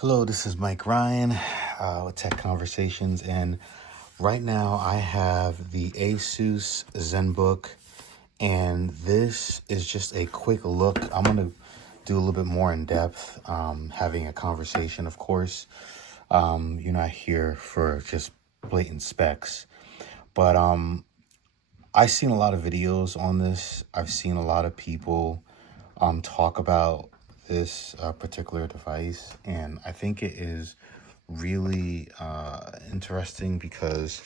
Hello, this is Mike Ryan with Tech Conversations, and right now I have the Asus Zenbook, and this is just a quick look. I'm going to do a little bit more in depth, having a conversation, of course. You're not here for just blatant specs, but I've seen a lot of videos on this. I've seen a lot of people talk about this particular device, and I think it is really interesting because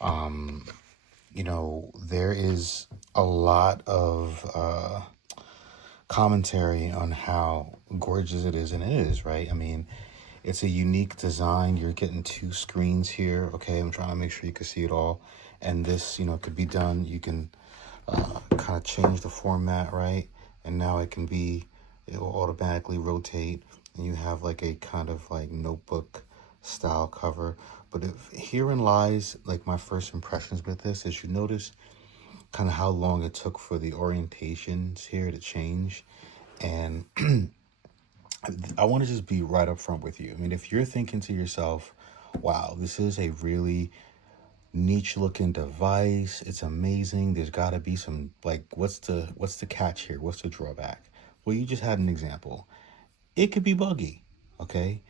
there is a lot of commentary on how gorgeous it is, and it is, right? I mean, it's a unique design. You're getting two screens here. Okay, I'm trying to make sure you can see it all, and this could be done. You can kind of change the format, right? And now it will automatically rotate, and you have like a kind of like notebook style cover. But herein lies like my first impressions with this is you notice kind of how long it took for the orientations here to change. And I want to just be right up front with you. I mean, if you're thinking to yourself, wow, this is a really niche looking device, it's amazing, there's got to be some, like, what's the catch here, what's the drawback? Well, you just had an example. It could be buggy, okay?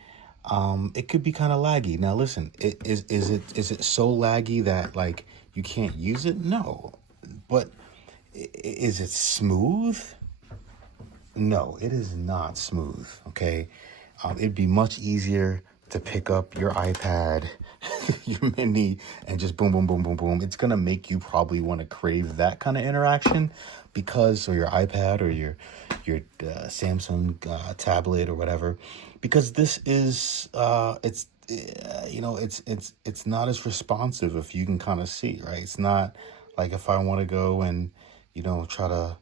It could be kind of laggy. Now listen, is it so laggy that like you can't use it? No. But is it smooth? No, it is not smooth, okay? It'd be much easier to pick up your iPad, your mini, and just boom, boom, boom, boom, boom. It's going to make you probably want to crave that kind of interaction or your iPad or your Samsung tablet or whatever, because this is, it's not as responsive, if you can kind of see, right? It's not like if I want to go and, try to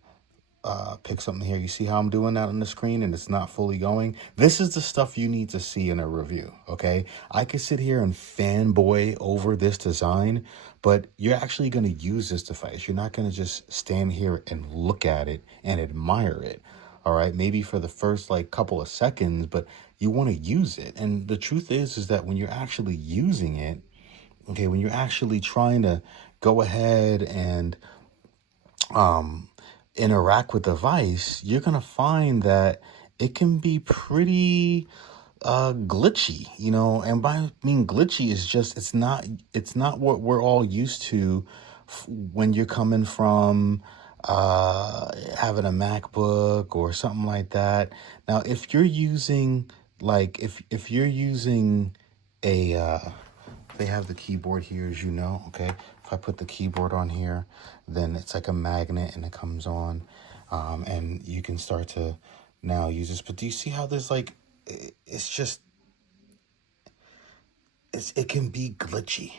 pick something here. You see how I'm doing that on the screen and it's not fully going? This is the stuff you need to see in a review, okay? I could sit here and fanboy over this design, but you're actually going to use this device. You're not going to just stand here and look at it and admire it, all right? Maybe for the first like couple of seconds, but you want to use it. And the truth is that when you're actually using it, okay, when you're actually trying to go ahead and interact with the device, you're gonna find that it can be pretty glitchy, and by I mean glitchy is just it's not what we're all used to when you're coming from having a MacBook or something like that. Now, if you're using like if you're using a they have the keyboard here, as you know, okay? If I put the keyboard on here, then it's like a magnet and it comes on, and you can start to now use this. But do you see how there's like, it's just, it can be glitchy.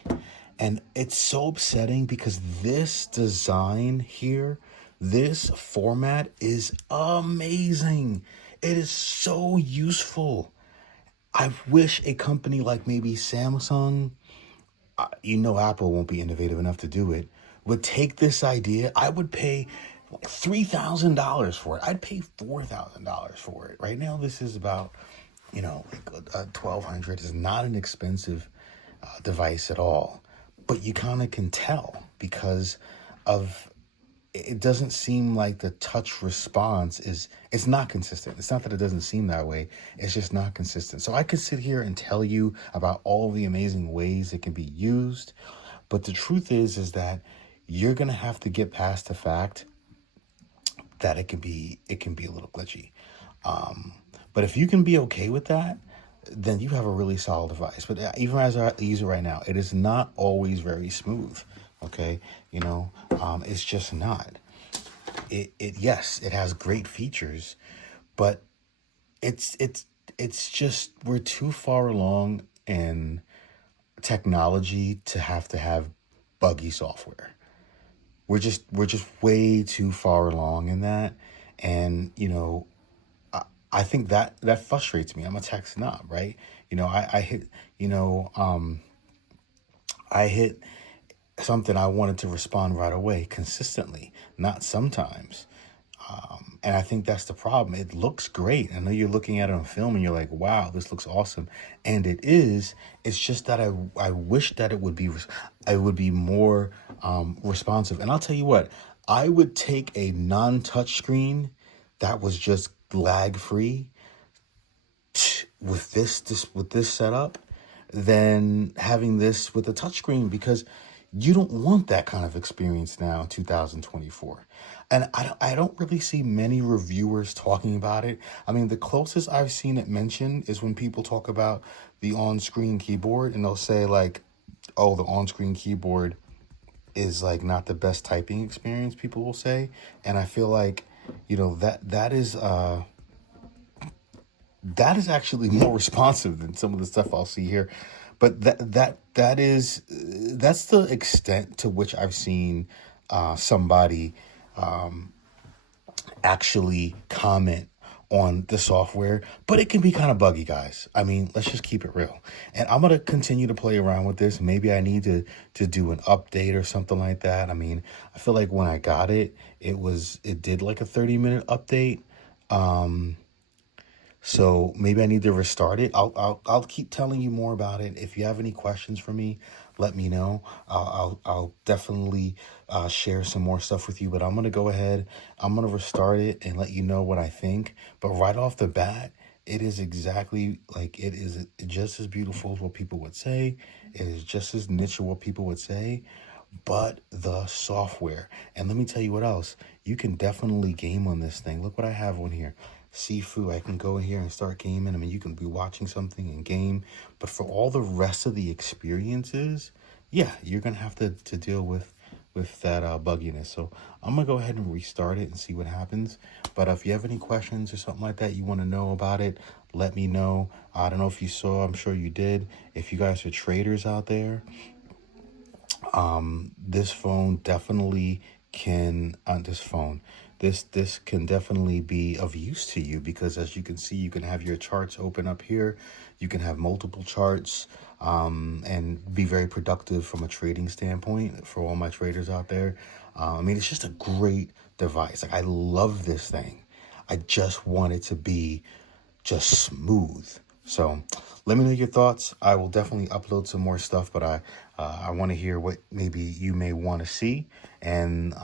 And it's so upsetting because this design here, this format is amazing. It is so useful. I wish a company like maybe Samsung, Apple won't be innovative enough to do it, would take this idea. I would pay like $3,000 for it. I'd pay $4,000 for it. Right now, this is about, like $1,200. It's not an expensive device at all, but you kind of can tell because of it doesn't seem like the touch response it's not consistent. It's not that it doesn't seem that way. It's just not consistent. So I could sit here and tell you about all the amazing ways it can be used, but the truth is that you're going to have to get past the fact that it can be a little glitchy. But if you can be okay with that, then you have a really solid device. But even as I use it right now, it is not always very smooth. Okay, it's just not. Yes, it has great features, but it's just we're too far along in technology to have buggy software. We're just way too far along in that, and I think that frustrates me. I'm a tech snob, right? I hit I hit something I wanted to respond right away, consistently, not sometimes. And I think that's the problem. It looks great. I know you're looking at it on film and you're like, wow, this looks awesome. And it is. It's just that I wish that it would be more responsive. And I'll tell you what, I would take a non-touch screen that was just lag free with this setup than having this with a touchscreen, because you don't want that kind of experience now in 2024. And I don't really see many reviewers talking about it. I mean, the closest I've seen it mentioned is when people talk about the on-screen keyboard, and they'll say like, oh, the on-screen keyboard is like not the best typing experience, people will say. And I feel like, that is actually more responsive than some of the stuff I'll see here. But that's the extent to which I've seen somebody actually comment on the software. But it can be kind of buggy, guys. I mean, let's just keep it real. And I'm gonna continue to play around with this. Maybe I need to do an update or something like that. I mean, I feel like when I got it, it did like a 30-minute update. So maybe I need to restart it. I'll keep telling you more about it. If you have any questions for me, let me know. I'll definitely share some more stuff with you. But I'm gonna go ahead. I'm gonna restart it and let you know what I think. But right off the bat, it is exactly like it is just as beautiful as what people would say. It is just as niche as what people would say. But the software. And let me tell you what else. You can definitely game on this thing. Look what I have on here. Sifu, I can go in here and start gaming. I mean, you can be watching something and game. But for all the rest of the experiences, yeah, you're going to have to deal with that bugginess. So I'm going to go ahead and restart it and see what happens. But if you have any questions or something like that, you want to know about it, let me know. I don't know if you saw, I'm sure you did. If you guys are traders out there, this phone definitely can this can definitely be of use to you, because as you can see, you can have your charts open up here. You can have multiple charts and be very productive from a trading standpoint for all my traders out there. I mean, it's just a great device. Like, I love this thing. I just want it to be just smooth. So let me know your thoughts. I will definitely upload some more stuff, but I want to hear what maybe you may want to see, and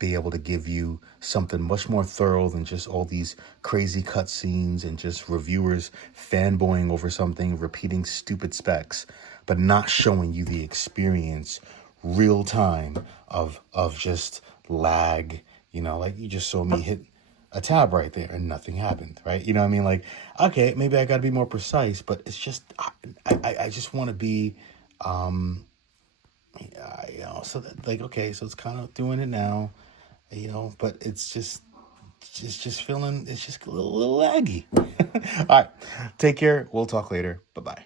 be able to give you something much more thorough than just all these crazy cutscenes and just reviewers fanboying over something, repeating stupid specs, but not showing you the experience real time of just lag. Like you just saw me hit a tab right there and nothing happened, right? You know what I mean? Like, okay, maybe I got to be more precise, but it's just, I just want to be, so that, like, okay, so it's kind of doing it now, but it's just feeling, it's just a little laggy. All right, take care. We'll talk later. Bye-bye.